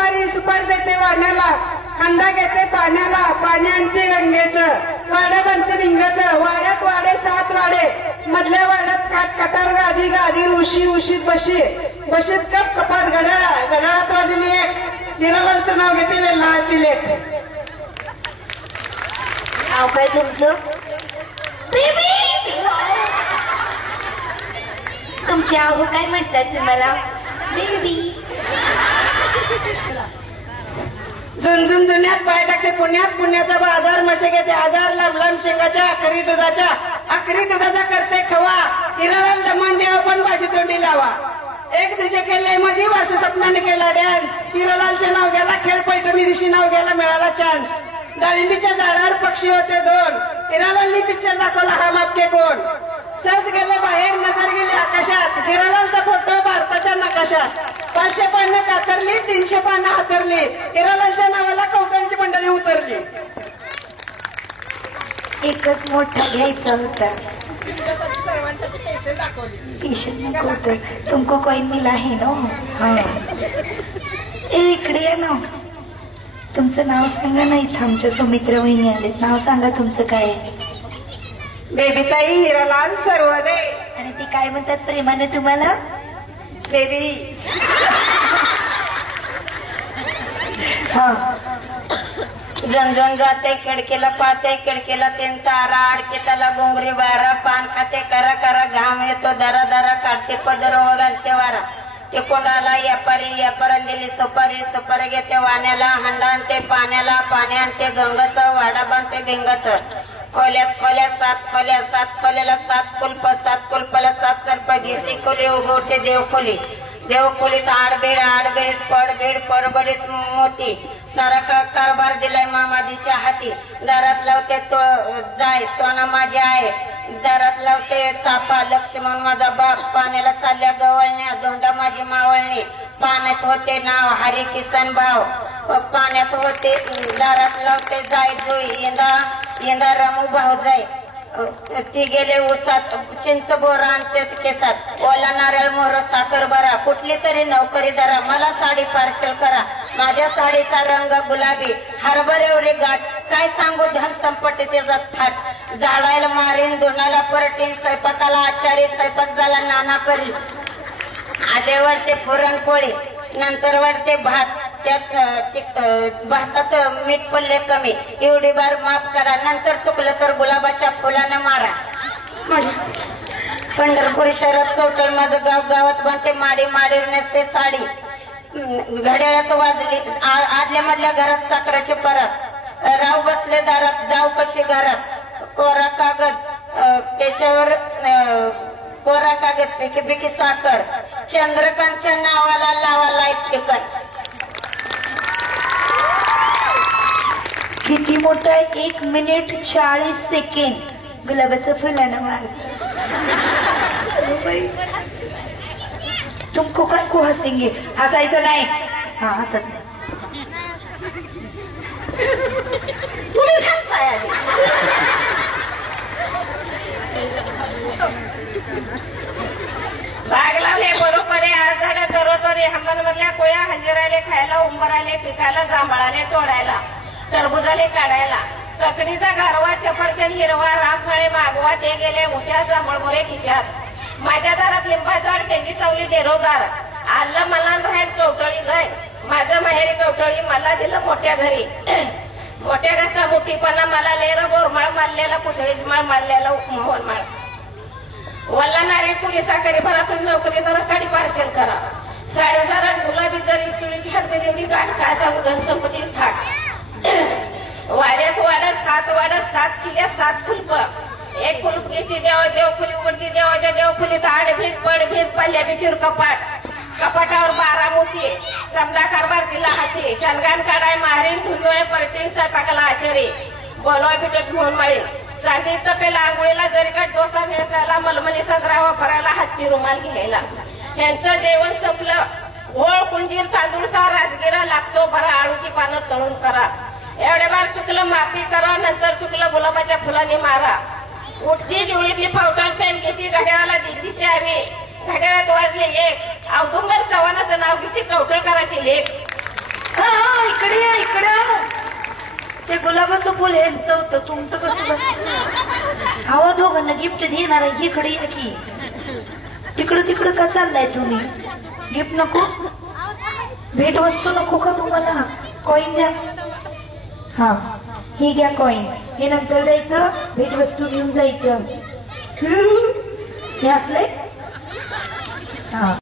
सुपारी सुपारी देते वाण्याला, हंडा घेते पाण्याला, पाणी आणते गंगेचं, वाड्या बनते भिंगाचं, वाड्यात वाडे 7 वाडे, मधल्या वाड्यात काट कटार गादी गादी, उशी उशीत बशी, बशीत कप कपात घड्याळ, घड्याळात वाजली एक, हिरालालचं नाव घेते वेल्हाळाची लेख. नाव काय तुमचं? तुमची आहो काय म्हणतात तुम्हाला? बेबी. झुंझुन जुन्यात पाय टाकते पुण्यात, पुण्याचा बाजार, मशे घेते हजार, लांब लांब शेंगाच्या, आखरी दुधाचा करते खवा, हिरालाल दमान जेव्हा पण भाजी तोंडी लावा. एक तुझे केले मध्ये वासू सपनाने केला डान्स, हिरालालचे नाव गेला खेळ, पैठणी दिवशी नाव गेला मिळाला चान्स. डाळिंबीच्या झाडावर पक्षी होते 2, हिरालालनी पिक्चर दाखवला हा मापके कोण. सहज गेले बाहेर, नजर गेली आकाशात, हिरालालचा फोटो भारताच्या नकाशात. 500 पानं कातरली, 300 पानं हातरली, हिरालालच्या नावाला कवटांची मंडळी उतरली. एकच मोठा घ्यायचा होता, सर्वांसाठी स्पेशल दाखवली. पेशंट नको होतं. तुमको कोई मिला है ना? इकडे या ना. तुमचं नाव सांगा ना. इथं आमच्या सुमित्रा वहिनी आलेत. नाव सांगा तुमचं काय आहे? बेबीताई हिरालाल सर्वदे. आणि ती काय म्हणतात प्रेमाने तुम्हाला? बेबी. हा. झणझण जाते खिडकीला पाहते, खिडकीला 3 तारा, आडके त्याला गोंगरी बारा, पान खाते करा करा, घाम येतो दरा दरा, काढते पदर व घालते वारा. ते कोंडाला यापारी दिली सुपारी, सुपारी घेते वाण्याला, हंडा आणते पाण्याला, पाणी आणते गंगाचं, वाडा बांधते भिंगाचं. खोल्यात खोल्यात 7 खोल्या, 7 खोल्याला 7 कुलप, 7 कुलपाला 7 तर्फ, गिरती खोली उगवते देवखोली, देवखोलीत आडबेडीत पडबडीत मोती, सारा कारभार दिलाय मामाजीच्या हाती. दारात लावते तो जाय सोना माझी आहे, दारात लावते चापा लक्ष्मण माझा बाप, पाण्याला चालल्या गवळण्या, धोंडा माझी मावळणी, पाण्यात होते नाव हरी किसन भाव, पाण्यात होते, दारात लावते जाय जोई, यंदा रामू भाऊ जाय. ती गेले उसात, चिंच बोरा आणते केसात, ओला नारळ मोहर साखर भरा, कुठली तरी नोकरी धरा, मला साडी पार्सल करा, माझ्या साडीचा रंग गुलाबी, हरभऱ्यावरी गाठ, काय सांगू धन संपत्ती त्याचा थाट, झाडायला मारीन, धुणाला परटीन, स्वयंपाकाला आचारी, स्वयंपाक झाला नाना करी, आधी वाढते पुरणपोळी, नंतर वाढते भात, त्यात भातात मीठ पडले कमी, एवढी बार माफ करा, नंतर चुकलं तर गुलाबाच्या फुलानं मारा. पंढरपूर शहरात कवटळ माझं गाव, गावात बांधते माडी, माडीवर नसते साडी, घड्याळात वाजली आदल्या मधल्या घरात साखराची परत, राव बसले दारात जाऊ कशी घरात, कोरा कागद त्याच्यावर कोरा कागद पिकी पिकी साखर, चंद्रकांतच्या नावाला लावा लाईस्पीकर. किती मोठा? 1 मिनिट 40 सेकंड. गुलाबाचं फुलानं मार. तुमको काय को हसेंगे? हसायचं नाही. हा हसत नाही. तुम्ही हसताय आधी. बाग लावले बरोबर आज झाडे तरोतरी, हमल मधल्या कोया हंजराले खायला, उंबराले पिकायला, जांभळाले तोडायला, टरबुजाले काढायला, ककडीचा गारवा, छपरचंद हिरवा, रामफळे मागवा, ते गेले उशात, जांभळमोरे खिशात, माझ्या दारात लिंबा झाड, त्यांची सावली देरोदार, आलं मला राहील कवटळी जाय, माझं माहेरी कवटळी, मला दिलं मोठ्या घरी, मोठ्या घरचा मोठीपणा मला लेर बोरमाळ मारलेला, पुतळीच माळ मारलेला मोहनमाळ, वल्ला नारी पोलिसा करी भरातून नोकरी तर साडी पार्सल करा, साडेसारा गुलाबी जरी चुळीची हात देवडी गाठ, काय सांगू धन संपत्ती थाट, वाड्यात वाड्यात 7 वाड्यात 7 किल्ल्या 7 कुलप, एक कुलप घेतली देवखोली उघडती, देवाच्या देवखोलीत आडभीट पडभीट पल्ल्या बिचूर कपाट, कपाटावर 12 मोती, समजा कारभार दिला हाती, शलगान काढाय मारीन, धुनोय परटी, स्वयंपाकाला आचारी, बोलवाय बिटत मोहन माळी, चांदी तपेला आंघोळीला, जरीकाट डोसा नेसायला, मलमली सदरा वापरायला, हातची रुमाल घ्यायला, यांचं जेवण संपलं, गोळ कुंजीर तांदूळसा राजगिरा लागतो बरा, आळूची पानं तळून करा, एवढ्या बार चुकलं माफी करा, नंतर चुकलं गुलाबाच्या फुलांनी मारा, उठती डोळीतली फावटान पेन घेतली, घड्याळाला दिली चावी, घड्याळात वाजले 1, औदुंबर चव्हाणाचं नाव घेतली, कवटळकराची लेख. इकडे या इकडे. ते गुलाबाचं फुल ह्यांचं होतं, तुमचं कसं? हवं दोघांना गिफ्ट देणार आहे. इकडे या की. तिकडं तिकडं का चाललाय तुम्ही? गिफ्ट नको, भेट वस्तू नको का तुम्हाला? कॉईन द्या. हा हे घ्या कॉईन, हे नंतर द्यायचं, भेट वस्तू घेऊन जायचं. हे असलंय. हा